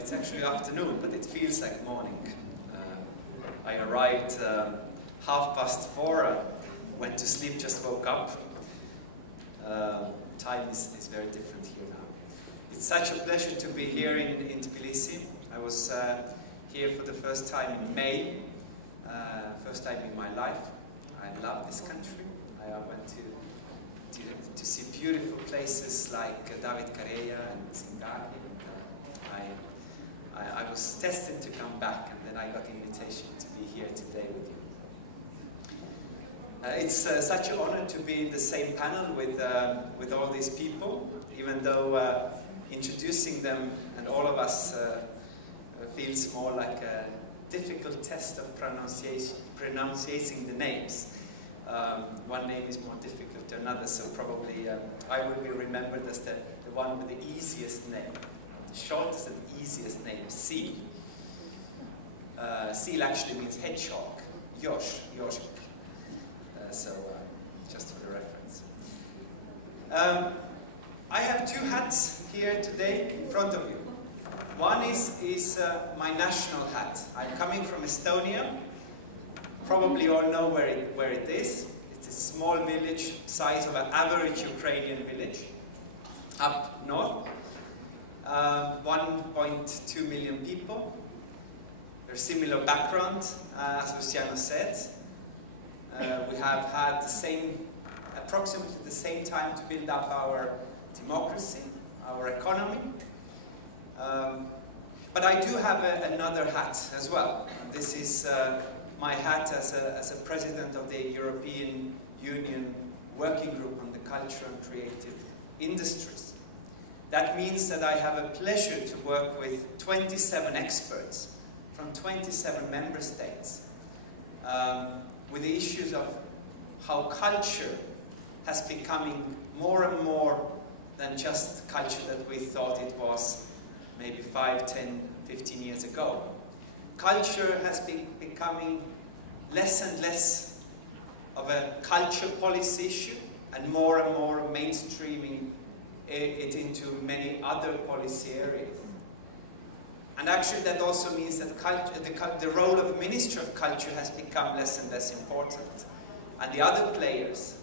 it's actually afternoon, but it feels like morning. I arrived 4:30, went to sleep, just woke up. Time is very different here now. It's such a pleasure to be here in Tbilisi. I was here for the first time in May, first time in my life. I love this country. I went to see beautiful places like David Kareya and Singari. I was destined to come back, and then I got an invitation to be here today with you. It's such an honor to be in the same panel with all these people, even though introducing them and all of us feels more like a difficult test of pronouncing the names. One name is more difficult than another, so probably I will be remembered as the one with the easiest name, the shortest and easiest name, Siil. Siil actually means hedgehog, Yosh. So just for the reference. I have two hats here today in front of you. One is my national hat. I'm coming from Estonia. Probably all know where it is. It's a small village, size of an average Ukrainian village, up north. 1.2 million people. They're similar background, as Luciano said. We have had approximately the same time to build up our democracy, our economy. But I do have another hat as well. And this is my hat as a president of the European Union Working Group on the Culture and Creative Industries. That means that I have a pleasure to work with 27 experts from 27 member states with the issues of how culture has becoming more and more than just culture that we thought it was maybe 5, 10, 15 years ago. Culture has been becoming less and less of a culture policy issue and more mainstreaming it into many other policy areas. And actually that also means that the role of Minister of Culture has become less and less important. And the other players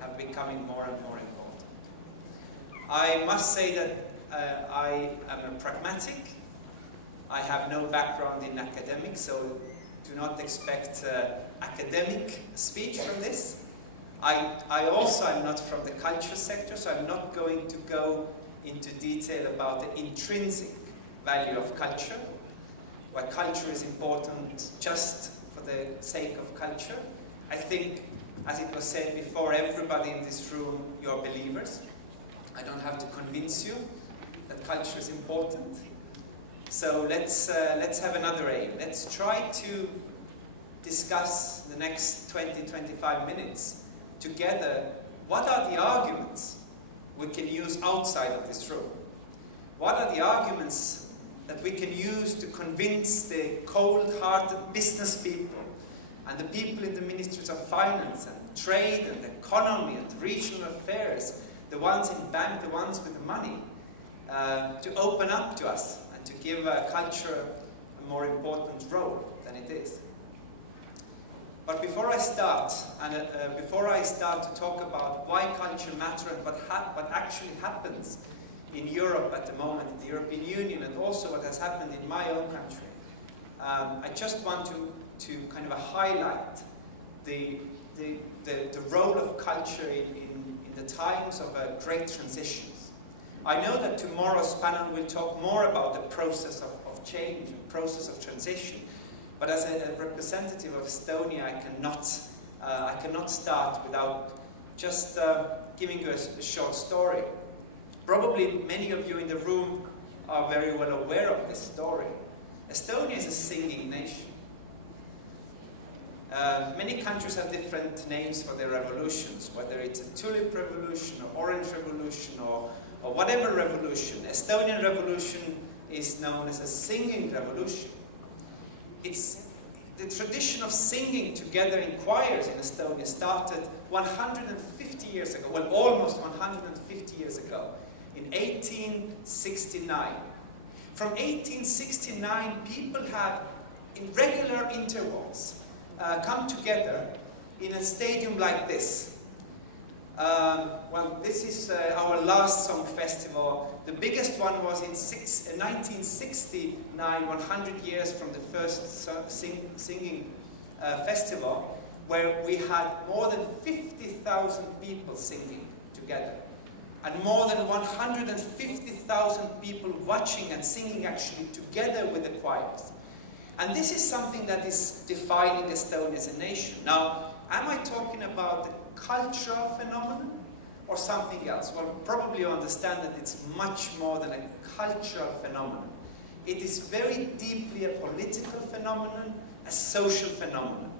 have becoming more and more important. I must say that I am a pragmatic. I have no background in academics, so do not expect academic speech from this. I also am not from the culture sector, so I'm not going to go into detail about the intrinsic value of culture, why culture is important just for the sake of culture. I think, as it was said before, everybody in this room, you're believers. I don't have to convince you that culture is important. So let's have another aim. Let's try to discuss the next 20-25 minutes together. What are the arguments we can use outside of this room? What are the arguments that we can use to convince the cold-hearted business people and the people in the ministries of finance and trade and economy and regional affairs, the ones in bank, the ones with the money, to open up to us and to give culture a more important role than it is. But before I start, to talk about why culture matters and what actually happens in Europe at the moment, in the European Union, and also what has happened in my own country, I just want to kind of highlight the role of culture in the times of great transitions. I know that tomorrow's panel will talk more about the process of change, the process of transition. But as a representative of Estonia, I cannot start without just giving you a short story. Probably many of you in the room are very well aware of this story. Estonia is a singing nation. Many countries have different names for their revolutions, whether it's a tulip revolution or orange revolution or whatever revolution. Estonian revolution is known as a singing revolution. It's the tradition of singing together in choirs in Estonia started 150 years ago, well, almost 150 years ago, in 1869. From 1869, people have, in regular intervals, come together in a stadium like this. Well, this is our last song festival. The biggest one was in 1969, 100 years from the first singing festival, where we had more than 50,000 people singing together. And more than 150,000 people watching and singing actually together with the choirs. And this is something that is defining Estonia as a nation. Now, am I talking about the cultural phenomenon or something else? Well, probably you understand that it's much more than a cultural phenomenon. It is very deeply a political phenomenon, a social phenomenon.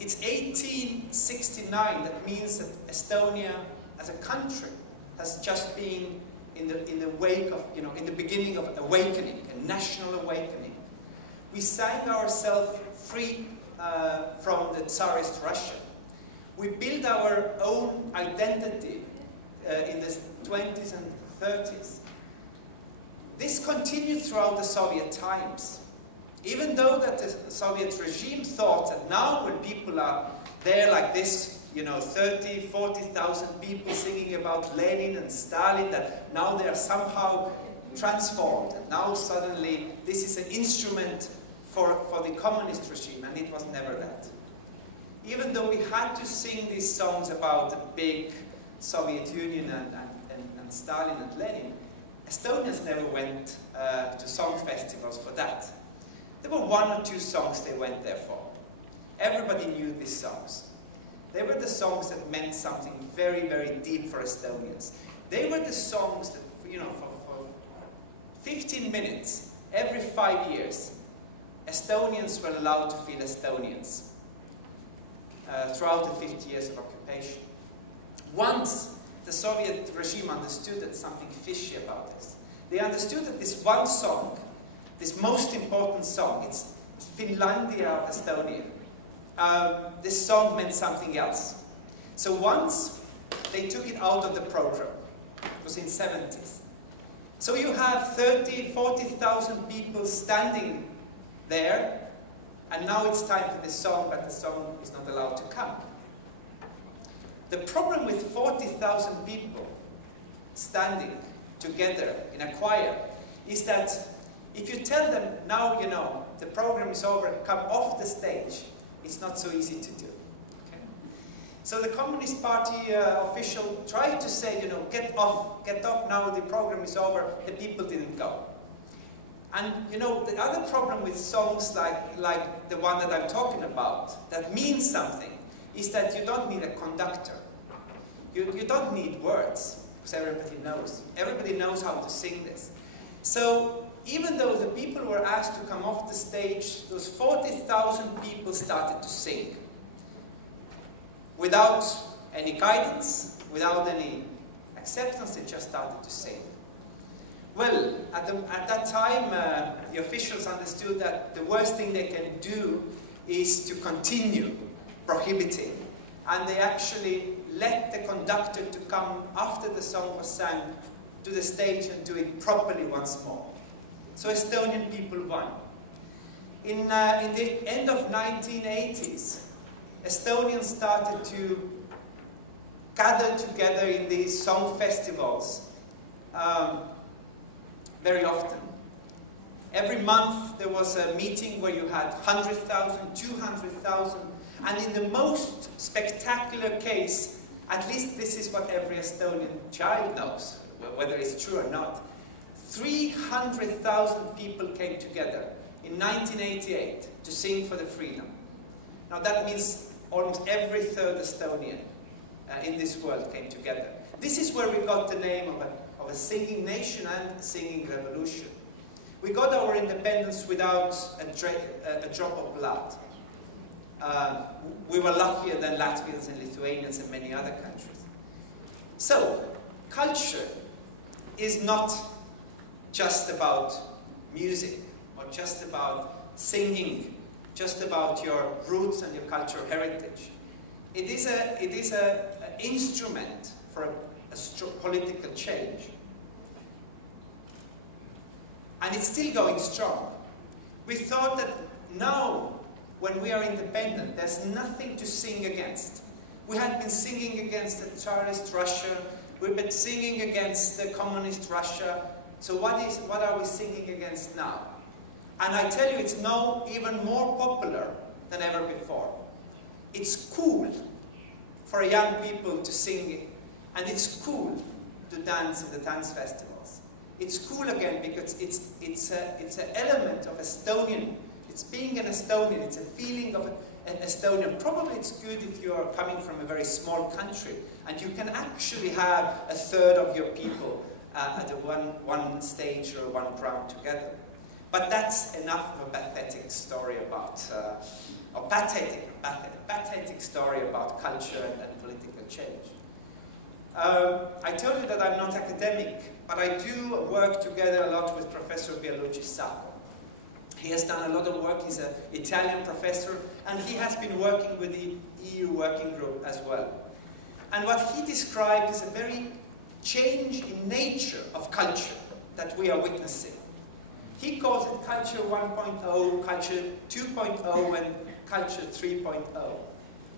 It's 1869, that means that Estonia as a country has just been in the wake of, in the beginning of awakening, a national awakening. We sang ourselves free from the Tsarist Russia. We built our own identity in the 20s and 30s. This continued throughout the Soviet times. Even though that the Soviet regime thought that now when people are there like this, 30, 40,000 people singing about Lenin and Stalin, that now they are somehow transformed. And now suddenly this is an instrument for the communist regime, and it was never that. Even though we had to sing these songs about the big Soviet Union and Stalin and Lenin, Estonians never went to song festivals for that. There were one or two songs they went there for. Everybody knew these songs. They were the songs that meant something very, very deep for Estonians. They were the songs that, for 15 minutes, every 5 years, Estonians were allowed to feel Estonians throughout the 50 years of occupation. Once the Soviet regime understood that something fishy about this. They understood that this one song, this most important song, it's Finlandia of Estonia. This song meant something else. So once they took it out of the program, it was in the 70s. So you have 30, 40,000 people standing there, and now it's time for the song, but the song is not allowed to come. The problem with 40,000 people standing together in a choir is that if you tell them, now the program is over, come off the stage, it's not so easy to do. Okay? So the Communist Party official tried to say, get off now, the program is over, the people didn't go. And the other problem with songs like the one that I'm talking about, that means something, is that you don't need a conductor. You don't need words, because everybody knows. Everybody knows how to sing this. So even though the people were asked to come off the stage, those 40,000 people started to sing. Without any guidance, without any acceptance, they just started to sing. Well, at that time, the officials understood that the worst thing they can do is to continue prohibiting. And they actually let the conductor to come after the song was sung to the stage and do it properly once more. So Estonian people won. In the end of 1980s, Estonians started to gather together in these song festivals very often. Every month there was a meeting where you had 100,000, 200,000, and in the most spectacular case, at least this is what every Estonian child knows, whether it's true or not, 300,000 people came together in 1988 to sing for the freedom. Now that means almost every third Estonian in this world came together. This is where we got the name of a singing nation and a singing revolution. We got our independence without a drop of blood. We were luckier than Latvians and Lithuanians and many other countries. So, culture is not just about music or just about singing, just about your roots and your cultural heritage. It is an instrument for a political change. And it's still going strong. We thought that now, when we are independent, there's nothing to sing against. We had been singing against the Tsarist Russia, we've been singing against the communist Russia, so what are we singing against now? And I tell you, it's now even more popular than ever before. It's cool for young people to sing, and it's cool to dance in the dance festivals. It's cool again because it's an element of Estonian. It's being an Estonian. It's a feeling of an Estonian. Probably it's good if you are coming from a very small country and you can actually have a third of your people at one stage or one ground together. But that's enough of a pathetic story about, pathetic story about culture and political change. I told you that I'm not academic, but I do work together a lot with Professor Sacco. He has done a lot of work, he's an Italian professor, and he has been working with the EU working group as well. And what he described is a very change in nature of culture that we are witnessing. He calls it culture 1.0, culture 2.0, and culture 3.0.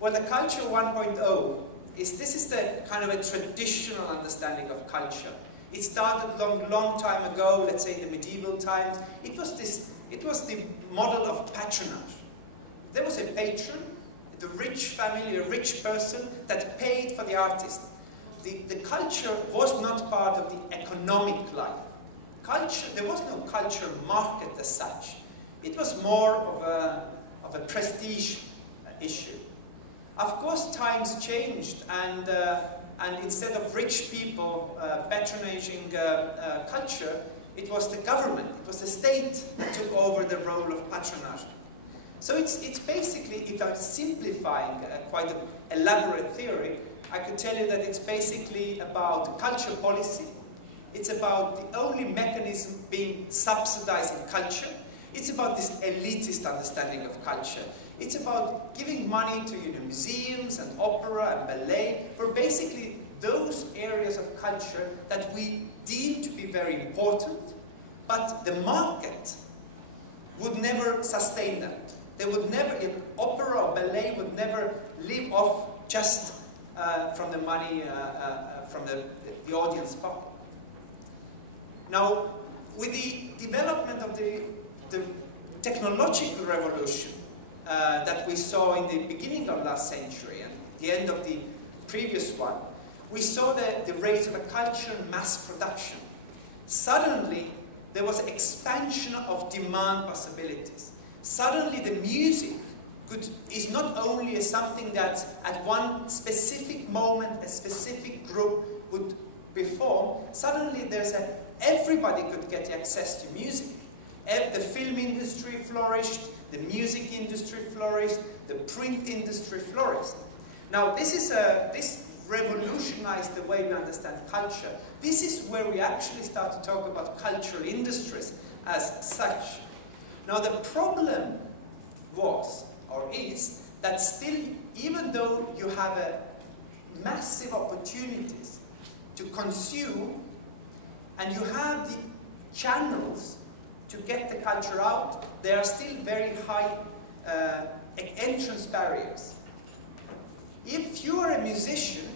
Well, the culture 1.0 this is the kind of a traditional understanding of culture. It started long time ago, let's say in the medieval times. It was the model of patronage. There was a patron, the rich family, a rich person that paid for the artist. The culture was not part of the economic life. There was no culture market as such. It was more of a prestige issue. Of course, times changed, and instead of rich people patronizing culture, it was the government, it was the state that took over the role of patronage. So it's basically, if I'm simplifying quite an elaborate theory, I could tell you that it's basically about culture policy. It's about the only mechanism being subsidizing culture. It's about this elitist understanding of culture. It's about giving money to museums and opera and ballet for basically those areas of culture that we deem to be very important, but the market would never sustain them. They would never, opera or ballet would never live off just from the money from the audience pocket. Now, with the development of the technological revolution that we saw in the beginning of last century and the end of the previous one, we saw the rise of a culture and mass production. Suddenly, there was an expansion of demand possibilities. Suddenly, the music is not only something that at one specific moment, a specific group would perform. Suddenly, everybody could get access to music. The film industry flourished, the music industry flourished, the print industry flourished. Now, this revolutionized the way we understand culture. This is where we actually start to talk about cultural industries as such. Now, the problem was, or is, that still, even though you have massive opportunities to consume, and you have the channels to get the culture out, there are still very high entrance barriers. If you are a musician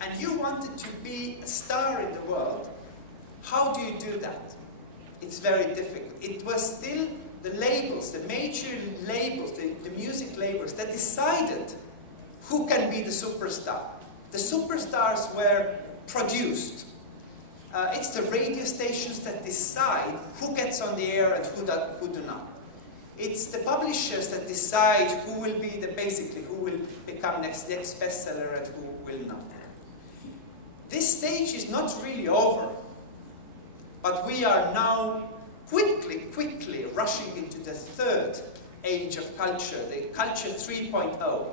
and you wanted to be a star in the world, how do you do that? It's very difficult. It was still the labels, the major labels, the music labels that decided who can be the superstar. The superstars were produced. It's the radio stations that decide who gets on the air and who do not. It's the publishers that decide who will be who will become next bestseller and who will not. This stage is not really over, but we are now quickly rushing into the third age of culture, the culture 3.0.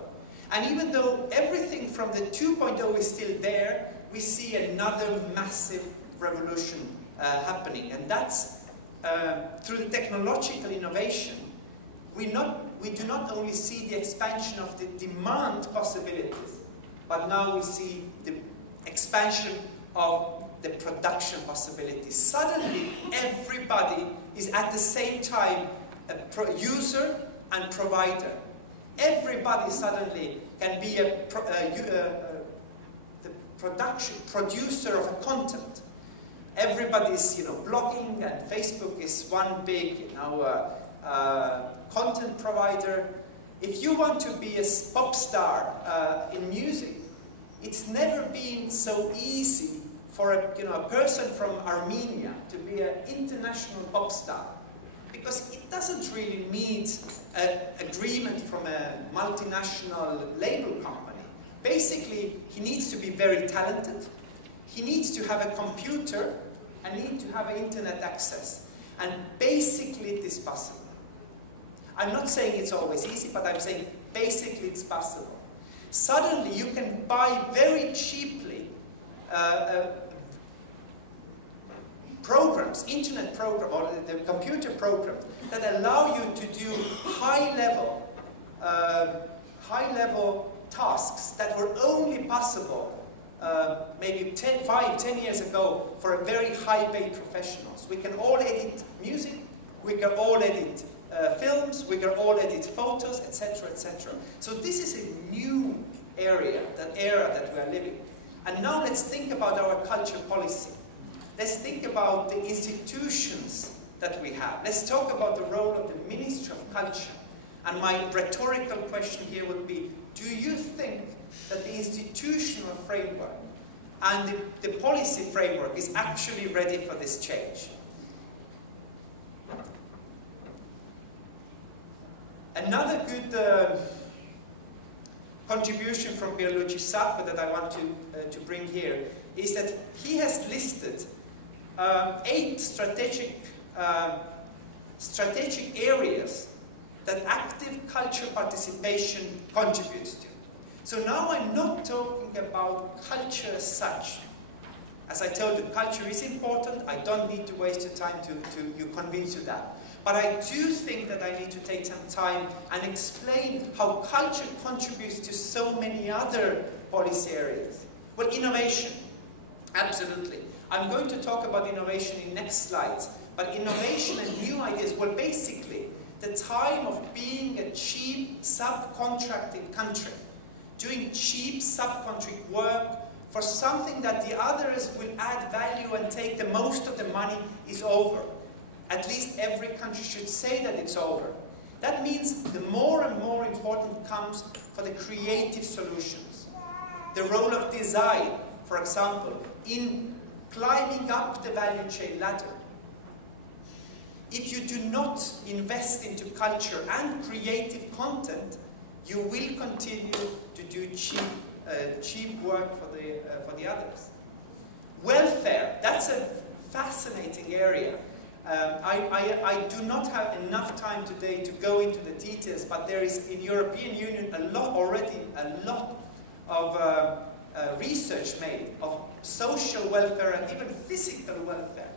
And even though everything from the 2.0 is still there, we see another massive revolution happening, and that's through the technological innovation. We do not only see the expansion of the demand possibilities, but now we see the expansion of the production possibilities. Suddenly, everybody is at the same time a user and provider. Everybody suddenly can be the producer of a content. Everybody's, blogging, and Facebook is one big, content provider. If you want to be a pop star in music, it's never been so easy for a person from Armenia to be an international pop star, because it doesn't really need an agreement from a multinational label company. Basically, he needs to be very talented, he needs to have a computer, and need to have internet access. And basically it is possible. I'm not saying it's always easy, but I'm saying basically it's possible. Suddenly you can buy very cheaply programs, internet programs, or the computer programs that allow you to do high-level tasks that were only possible maybe 5-10 years ago for very high-paid professionals. We can all edit music, we can all edit films, we can all edit photos, etc., etc. So this is a new era that we are living. And now let's think about our culture policy. Let's think about the institutions that we have. Let's talk about the role of the Ministry of Culture. And my rhetorical question here would be, do you think that the institutional framework and the policy framework is actually ready for this change? Another good contribution from Pierluigi Sacco that I want to bring here is that he has listed 8 strategic areas that active culture participation contributes to. So now I'm not talking about culture as such. As I told you, culture is important. I don't need to waste your time to convince you that. But I do think that I need to take some time and explain how culture contributes to so many other policy areas. Well, innovation, absolutely. I'm going to talk about innovation in next slides. But innovation and new ideas, well, basically, the time of being a cheap subcontracting country, doing cheap subcontract work for something that the others will add value and take the most of the money is over. At least every country should say that it's over. That means the more and more important comes for the creative solutions. The role of design, for example, in climbing up the value chain ladder. If you do not invest into culture and creative content, you will continue to do cheap work for the others. Welfare, that's a fascinating area. I do not have enough time today to go into the details, but there is in European Union a lot of research made of social welfare and even physical welfare.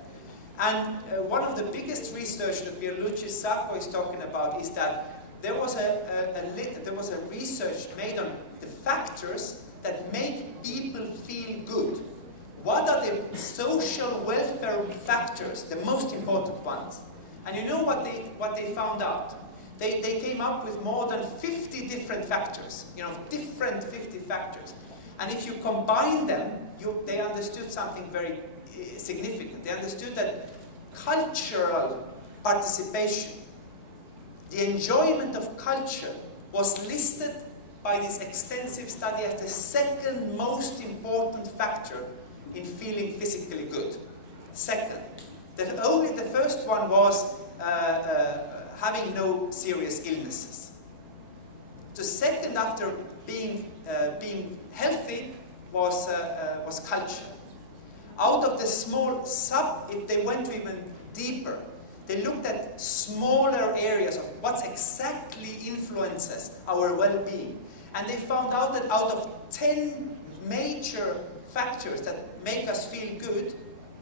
And one of the biggest research that Pierluigi Sacco is talking about is that there was a research made on the factors that make people feel good. What are the social welfare factors, the most important ones? And you know what they found out? They came up with more than 50 different factors, different 50 factors. And if you combine them, they understood something very significant. They understood that cultural participation, the enjoyment of culture, was listed by this extensive study as the second most important factor in feeling physically good. Second. Only the first one was having no serious illnesses. The second after being healthy was culture. Out of the small if they went even deeper, they looked at smaller areas of what exactly influences our well-being. And they found out that out of 10 major factors that make us feel good,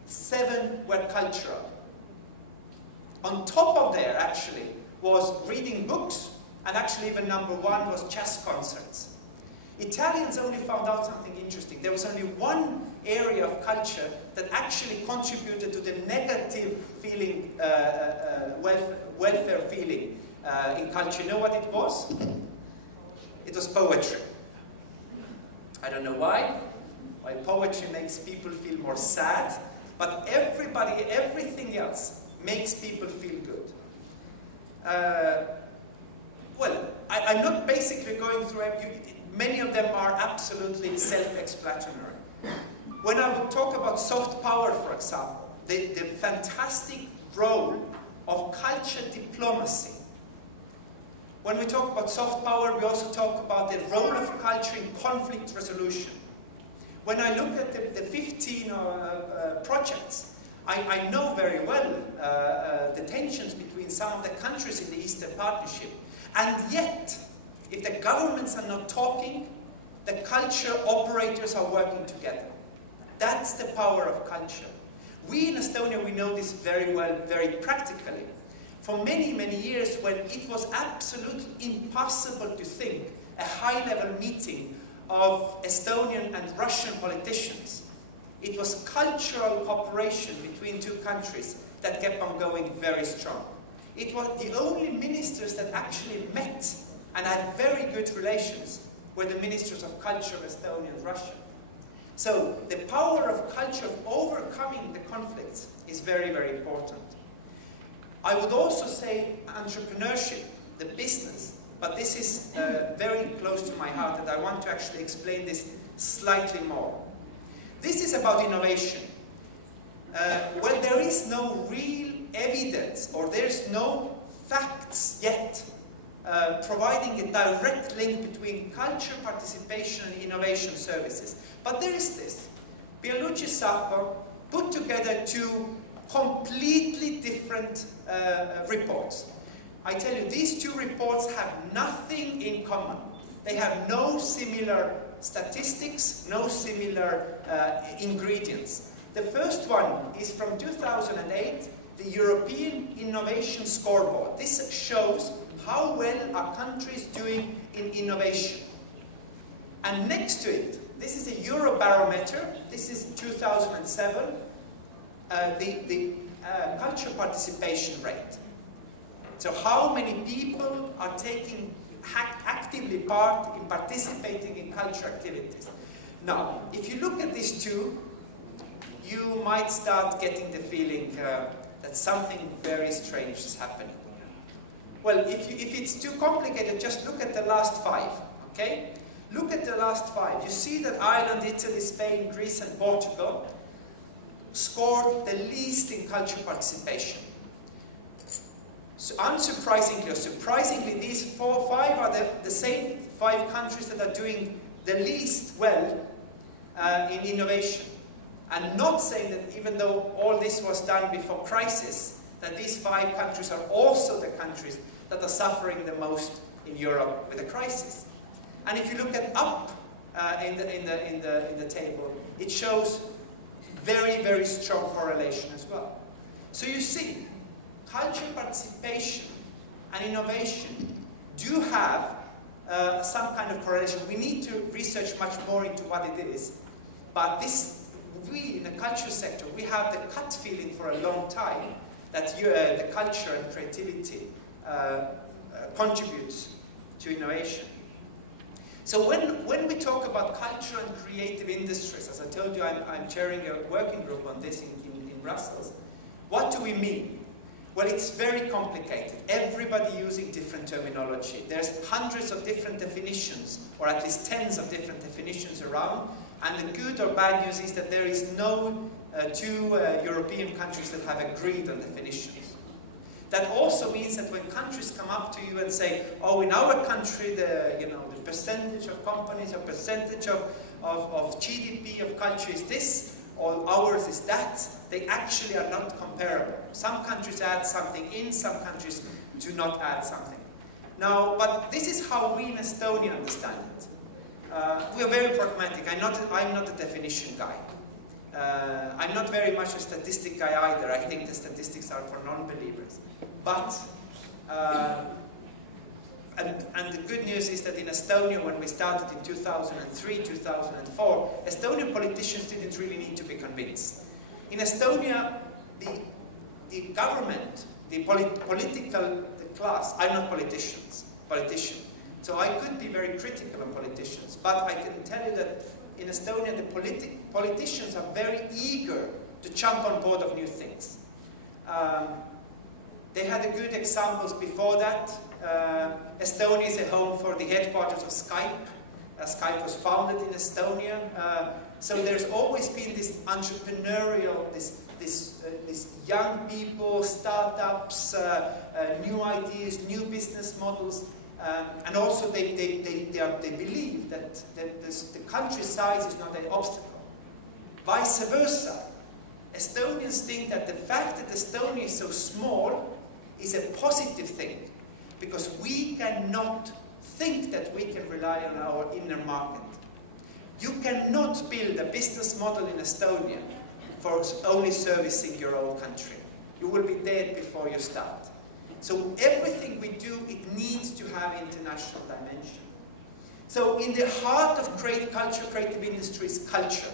7 were cultural. On top of there, actually, was reading books, and actually even number 1 was jazz concerts. Italians only found out something interesting. There was only one area of culture that actually contributed to the negative feeling, welfare feeling in culture. You know what it was? It was poetry. I don't know why. Why poetry makes people feel more sad, but everything else makes people feel good. Well, I'm not basically going through many of them are absolutely self-explanatory. When I would talk about soft power, for example, the fantastic role of culture diplomacy. When we talk about soft power, we also talk about the role of culture in conflict resolution. When I look at the 15 projects, I know very well the tensions between some of the countries in the Eastern Partnership. And yet, if the governments are not talking, the culture operators are working together. That's the power of culture. We in Estonia, we know this very well, very practically. For many, many years, when it was absolutely impossible to think a high-level meeting of Estonian and Russian politicians, it was cultural cooperation between two countries that kept on going very strong. It was the only ministers that actually met and had very good relations were the ministers of culture of Estonia and Russia. So the power of culture of overcoming the conflicts is very, very important. I would also say entrepreneurship, the business, but this is very close to my heart and I want to actually explain this slightly more. This is about innovation. When there is no real evidence or there's no facts yet providing a direct link between culture, participation and innovation services. But there is this. Bialucci Sapa put together two completely different reports. I tell you, these two reports have nothing in common. They have no similar statistics, no similar ingredients. The first one is from 2008, the European Innovation Scoreboard. This shows how well are countries doing in innovation. And next to it, this is a Eurobarometer. This is 2007, the culture participation rate. So how many people are taking actively part in participating in culture activities? Now, if you look at these two, you might start getting the feeling that something very strange is happening. Well, if it's too complicated, just look at the last 5, okay? Look at the last 5. You see that Ireland, Italy, Spain, Greece and Portugal scored the least in culture participation. So unsurprisingly or surprisingly, these 4 or 5 are the same 5 countries that are doing the least well in innovation. And not saying that even though all this was done before crisis, that these 5 countries are also the countries that are suffering the most in Europe with the crisis. And if you look at up in the table, it shows very, very strong correlation as well. So you see, culture participation and innovation do have some kind of correlation. We need to research much more into what it is. But this, we in the culture sector, we have the gut feeling for a long time that the culture and creativity contributes to innovation. So when we talk about culture and creative industries, as I told you, I'm chairing a working group on this in Brussels. What do we mean? Well, it's very complicated. Everybody using different terminology. There's hundreds of different definitions, or at least tens of different definitions around. And the good or bad news is that there is no two European countries that have agreed on definitions. That also means that when countries come up to you and say, oh, in our country, the percentage of companies or percentage of GDP of culture is this, or ours is that, they actually are not comparable. Some countries add something in, some countries do not add something. Now, but this is how we in Estonia understand it. We are very pragmatic. I'm not a definition guy. I'm not very much a statistic guy either. I think the statistics are for non-believers. But And the good news is that in Estonia, when we started in 2003, 2004, Estonian politicians didn't really need to be convinced. In Estonia, the government, the political class, I'm not politician, so I could be very critical on politicians, but I can tell you that in Estonia, the politicians are very eager to jump on board of new things. They had a good examples before that. Estonia is a home for the headquarters of Skype. Skype was founded in Estonia. So there's always been this entrepreneurial, this young people, startups, new ideas, new business models. And also they believe that the country size is not an obstacle. Vice versa. Estonians think that the fact that Estonia is so small is a positive thing, because we cannot think that we can rely on our inner market. You cannot build a business model in Estonia for only servicing your own country. You will be dead before you start. So everything we do, it needs to have international dimension. So in the heart of creative industry is culture.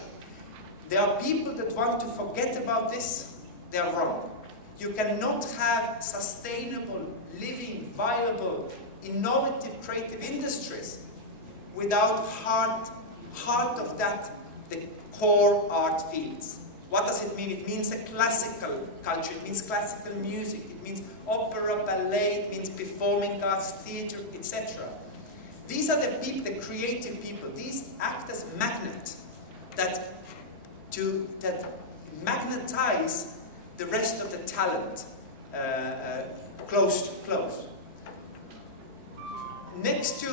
There are people that want to forget about this. They are wrong. You cannot have sustainable, living, viable, innovative creative industries without heart of that, the core art fields. What does it mean? It means a classical culture, it means classical music, it means opera, ballet, it means performing arts, theater, etc. These are the people, the creative people. These act as magnet that magnetize the rest of the talent close. Next to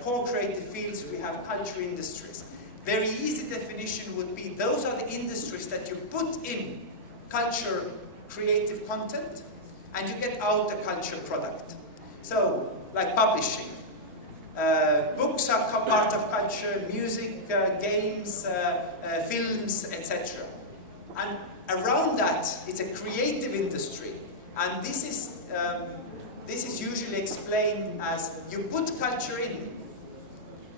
core creative fields, we have culture industries. Very easy definition would be those are the industries that you put in culture creative content and you get out the culture product. So, like publishing. Books are part of culture, music, games, films, etc. And around that, it's a creative industry. And this is usually explained as you put culture in,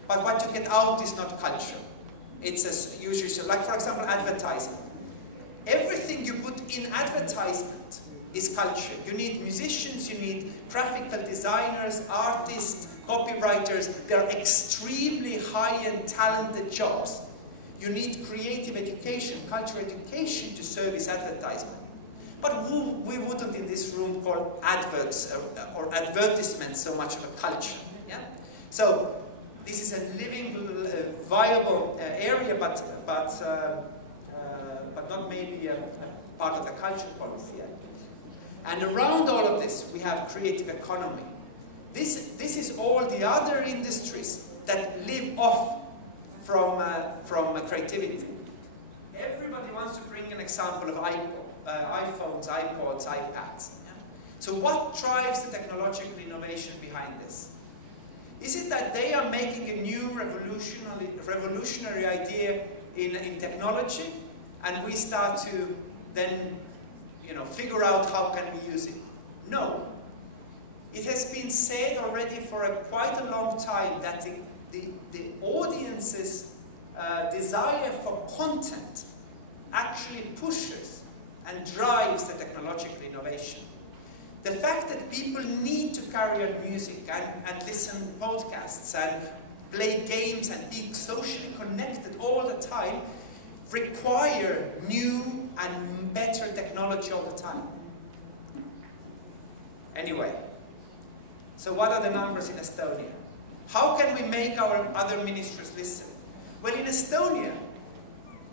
but what you get out is not culture. It's usually, so like for example, advertising. Everything you put in advertisement is culture. You need musicians, you need graphical designers, artists, copywriters. They're extremely high-end, talented jobs. You need creative education, cultural education to service advertisement. But we wouldn't in this room call adverts or advertisements so much of a culture. Yeah? So this is a living, viable area, but not maybe a part of the culture policy yet. And around all of this, we have creative economy. This is all the other industries that live off from creativity. Everybody wants to bring an example of iPhones, iPods, iPads. Yeah? So what drives the technological innovation behind this? Is it that they are making a new revolutionary idea in technology, and we start to then figure out how can we use it? No. It has been said already for quite a long time that the audience's desire for content actually pushes and drives the technological innovation. The fact that people need to carry on music and listen to podcasts and play games and be socially connected all the time require new and better technology all the time. Anyway, so what are the numbers in Estonia? How can we make our other ministries listen? Well, in Estonia,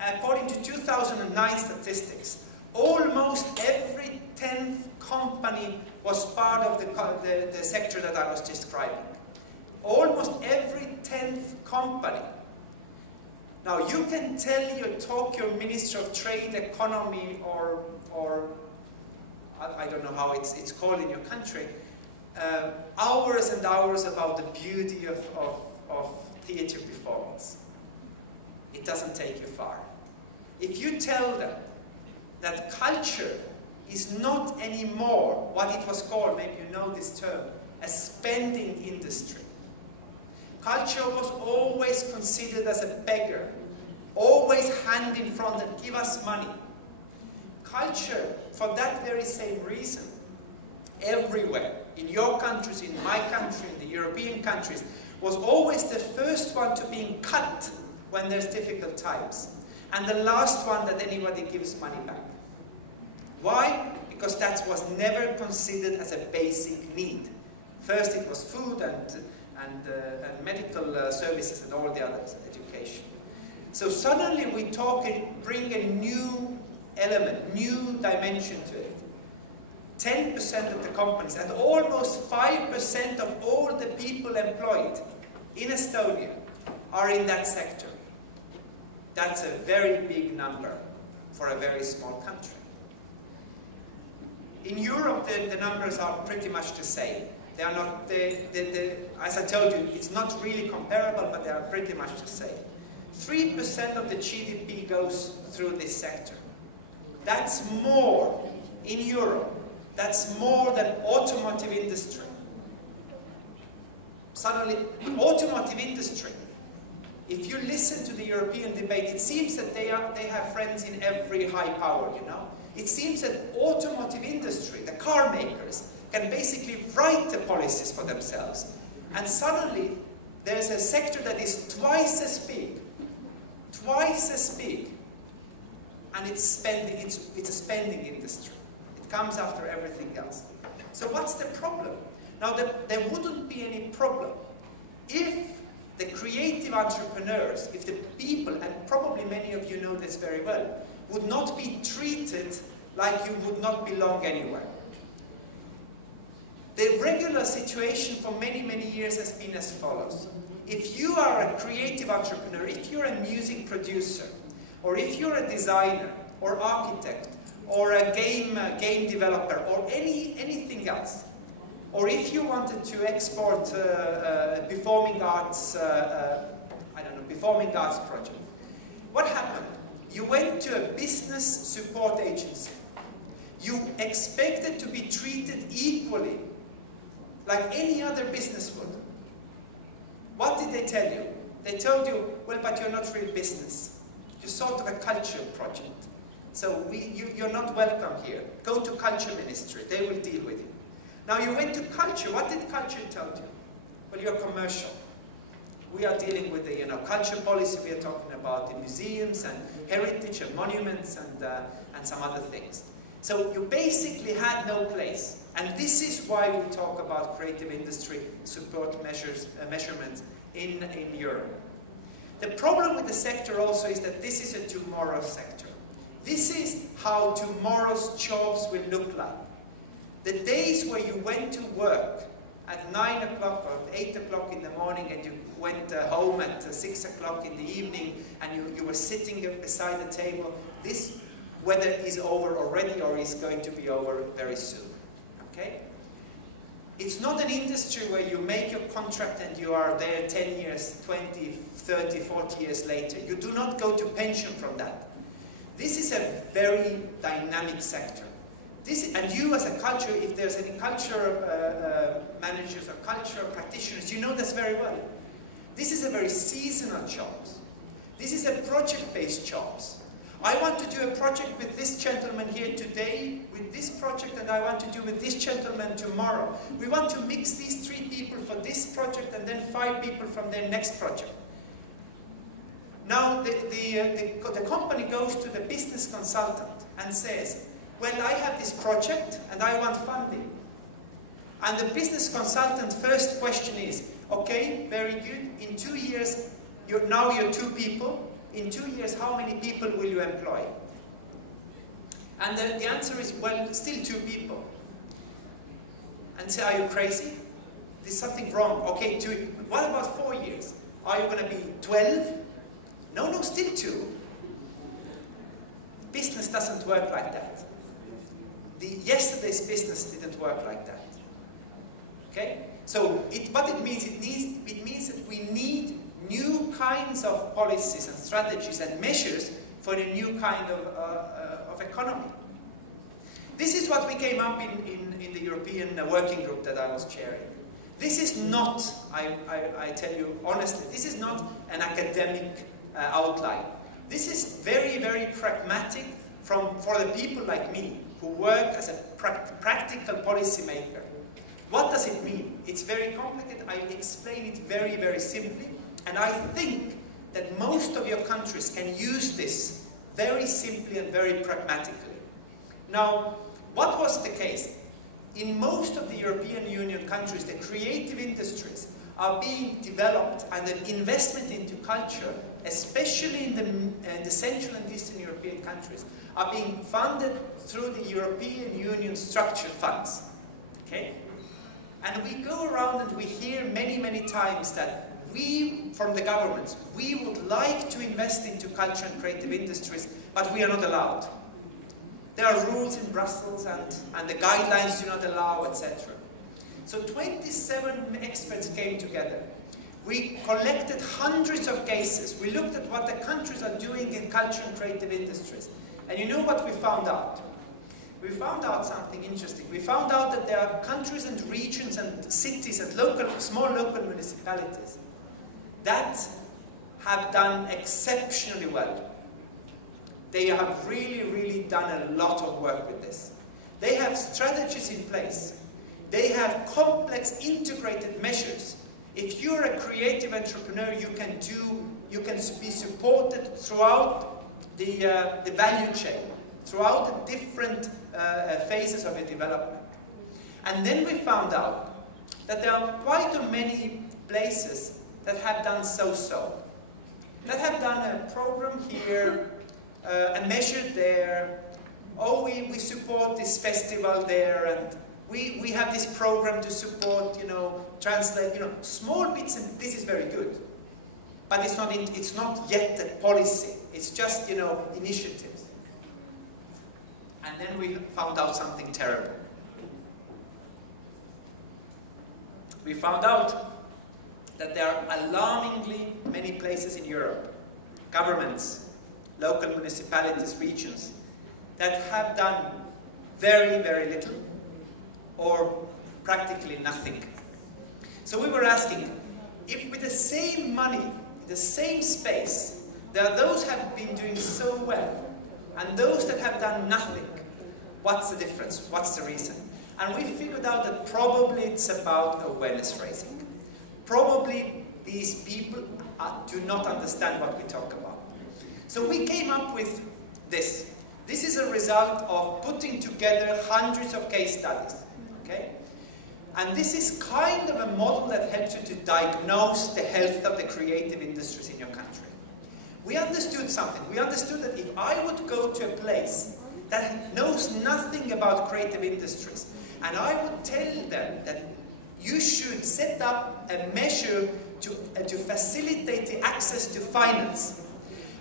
according to 2009 statistics, almost every 10th company was part of the sector that I was describing. Almost every 10th company. Now you can talk your Minister of Trade, Economy, or I don't know how it's called in your country, hours and hours about the beauty of theater performance. It doesn't take you far. If you tell them that culture is not anymore what it was called, maybe you know this term, a spending industry. Culture was always considered as a beggar, always hand in front and give us money. Culture, for that very same reason, everywhere, in your countries, in my country, in the European countries, was always the first one to being cut when there's difficult times, and the last one that anybody gives money back. Why? Because that was never considered as a basic need. First it was food and medical services and all the others, education. So suddenly we bring a new element, new dimension to it. 10% of the companies and almost 5% of all the people employed in Estonia are in that sector. That's a very big number for a very small country. In Europe, the numbers are pretty much the same. They are not, as I told you, it's not really comparable, but they are pretty much the same. 3% of the GDP goes through this sector. That's more in Europe. That's more than automotive industry. Suddenly, automotive industry, if you listen to the European debate, it seems that they have friends in every high power, you know. It seems that automotive industry, the car makers, can basically write the policies for themselves. And suddenly, there's a sector that is twice as big, and it's a spending industry. It comes after everything else. So what's the problem? Now, there wouldn't be any problem if the creative entrepreneurs, if the people, and probably many of you know this very well, would not be treated like you would not belong anywhere. The regular situation for many, many years has been as follows. If you are a creative entrepreneur, if you're a music producer, or if you're a designer, or architect, or a game developer, or anything else, or if you wanted to export performing arts, performing arts project, what happened? You went to a business support agency. You expected to be treated equally, like any other business would. What did they tell you? They told you, well, but you're not real business. You're sort of a culture project. So you're not welcome here. Go to culture ministry. They will deal with you. Now you went to culture. What did culture tell you? Well, you're commercial. We are dealing with the culture policy. We are talking about the museums and heritage and monuments and some other things. So you basically had no place. And this is why we talk about creative industry support measurements in Europe. The problem with the sector also is that this is a tomorrow sector. This is how tomorrow's jobs will look like. The days where you went to work at 9 o'clock or 8 o'clock in the morning and you went home at 6 o'clock in the evening and you were sitting beside the table, this whether is over already or is going to be over very soon. Okay? It's not an industry where you make your contract and you are there 10 years, 20, 30, 40 years later. You do not go to pension from that. This is a very dynamic sector. And you as a culture, if there's any culture managers or culture practitioners, you know this very well. This is a very seasonal jobs. This is a project-based jobs. I want to do a project with this gentleman here today, with this project, and I want to do with this gentleman tomorrow. We want to mix these 3 people for this project and then 5 people from their next project. Now the company goes to the business consultant and says, well, I have this project and I want funding. And the business consultant first question is, okay, very good, in 2 years, now you're 2 people. In 2 years, how many people will you employ? And the answer is, well, still 2 people. And say, are you crazy? There's something wrong. Okay, 2. What about 4 years? Are you going to be 12? No, still 2. Business doesn't work like that. Yesterday's business didn't work like that. Okay? So, what it means, it means that we need new kinds of policies and strategies and measures for a new kind of economy. This is what we came up in the European working group that I was chairing. This is not, I tell you honestly, this is not an academic outline. This is very, very pragmatic for the people like me who work as a practical policymaker. What does it mean? It's very complicated. I explain it very, very simply. And I think that most of your countries can use this very simply and very pragmatically. Now, what was the case? In most of the European Union countries, the creative industries are being developed, and the investment into culture, especially in the Central and Eastern European countries, are being funded through the European Union structural funds. Okay? And we go around and we hear many, many times that we, from the governments, we would like to invest into culture and creative industries, but we are not allowed. There are rules in Brussels and the guidelines do not allow, etc. So 27 experts came together. We collected hundreds of cases. We looked at what the countries are doing in culture and creative industries. And you know what we found out? We found out something interesting. We found out that there are countries and regions and cities and small local municipalities that have done exceptionally well. They have really, really done a lot of work with this. They have strategies in place. They have complex integrated measures. If you're a creative entrepreneur, you can be supported throughout the value chain, throughout the different phases of your development. And then we found out that there are quite many places that have done so-so. That have done a program here, a measure there. Oh, we support this festival there, and we have this program to support, translate, small bits, and this is very good. But it's not yet a policy. It's just, initiatives. And then we found out something terrible. We found out that there are alarmingly many places in Europe, governments, local municipalities, regions, that have done very, very little or practically nothing. So we were asking, if with the same money, the same space, there are those that have been doing so well and those that have done nothing, what's the difference? What's the reason? And we figured out that probably it's about awareness raising. Probably these people do not understand what we talk about. So we came up with this. This is a result of putting together hundreds of case studies. Okay? And this is kind of a model that helps you to diagnose the health of the creative industries in your country. We understood something. We understood that if I would go to a place that knows nothing about creative industries, and I would tell them that you should set up a measure to facilitate the access to finance,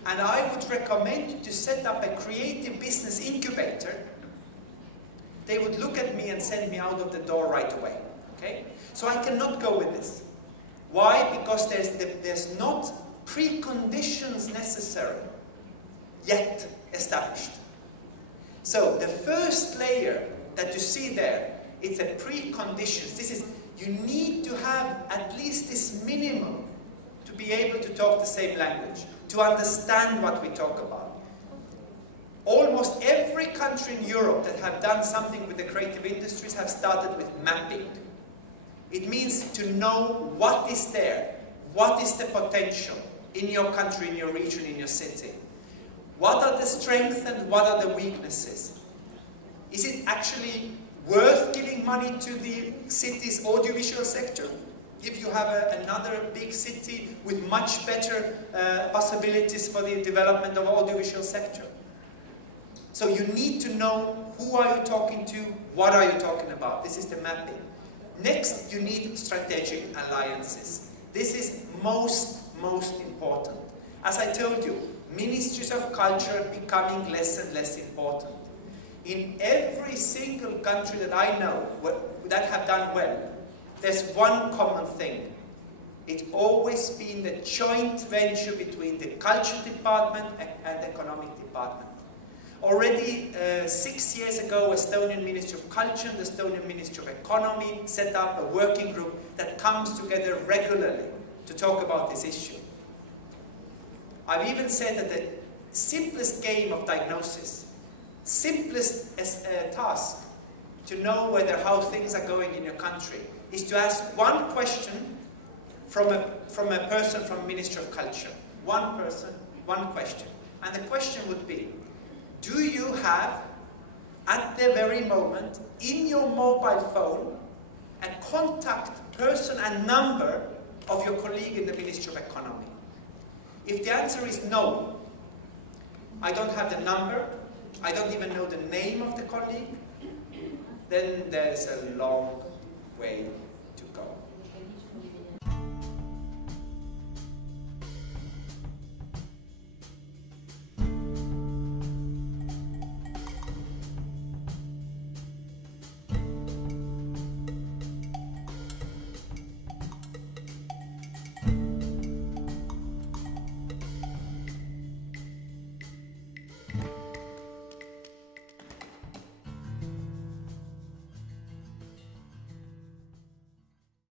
and I would recommend to set up a creative business incubator, they would look at me and send me out of the door right away. Okay? So I cannot go with this. Why? Because there's not preconditions necessary yet established. So the first layer that you see there, it's a preconditions. This is, you need to have at least this minimum to be able to talk the same language, to understand what we talk about. Almost every country in Europe that have done something with the creative industries have started with mapping. It means to know what is there, what is the potential in your country, in your region, in your city. What are the strengths and what are the weaknesses? Is it actually worth giving money to the city's audiovisual sector? If you have another big city with much better possibilities for the development of audiovisual sector. So you need to know who are you talking to, what are you talking about. This is the mapping. Next, you need strategic alliances. This is most important. As I told you, ministries of culture are becoming less and less important. In every single country that I know that have done well, there's one common thing. It's always been the joint venture between the culture department and the economic department. Already 6 years ago, Estonian Ministry of Culture and the Estonian Ministry of Economy set up a working group that comes together regularly to talk about this issue. I've even said that the simplest game of diagnosis, simplest task to know how things are going in your country is to ask one question from a person from Ministry of Culture. One person, one question. And the question would be, do you have, at the very moment, in your mobile phone, a contact person and number of your colleague in the Ministry of Economy? If the answer is no, I don't have the number, I don't even know the name of the colleague, then there's a long way